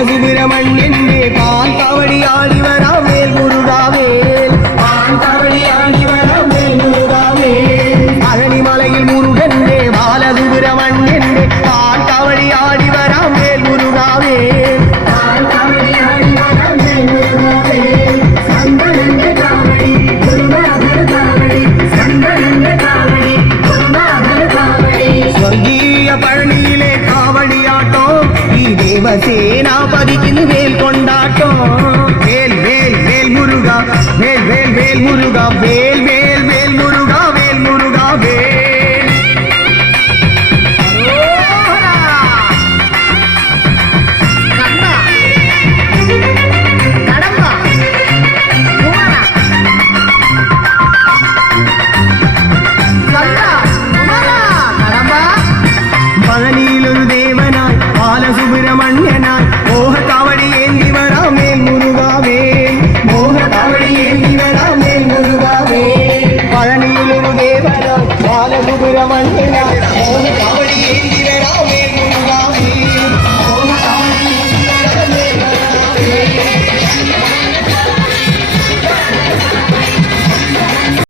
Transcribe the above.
பாலசுப்பிரமணியனே பால் காவடி ஆடி வரா மேல் முருகாவேல் பால் காவடி ஆடி வரா மேல் முருகாவேல் அகனிமலையில் முருகனே பாலசுப்பிரமணியனே பால் காவடி ஆடி வரா மேல் முருகாவேல் பால் காவடி ஆடி வரா மேல் முருகாவேல் சந்தனந்த காவடி குருநாதர் காவடி சந்தனந்த காவடி குருநாதர் காவடி ஸ்வர்கீய பழனியிலே காவடி ஆட்டம் தேவசேனாபதிக்கு வேல் கொண்டாட்டம் வேல் வேல் வேல் முருகா வேல் வேல் வேல் முருகா வேல் வேல் வேல் முருகா வேல் முருகா வேல் பழனியிலொரு தேவனாய் பாலசுப்பிரமணியனாய் மோக காவடி ஏந்தி வரா மேல் முருகாவேல் மோக காவடி ஏந்தி வரா மேல் முருகாவேல் பழனியிலொரு தேவனாய் பாலசுப்பிரமணியனாய் மோக காவடி ஏந்தி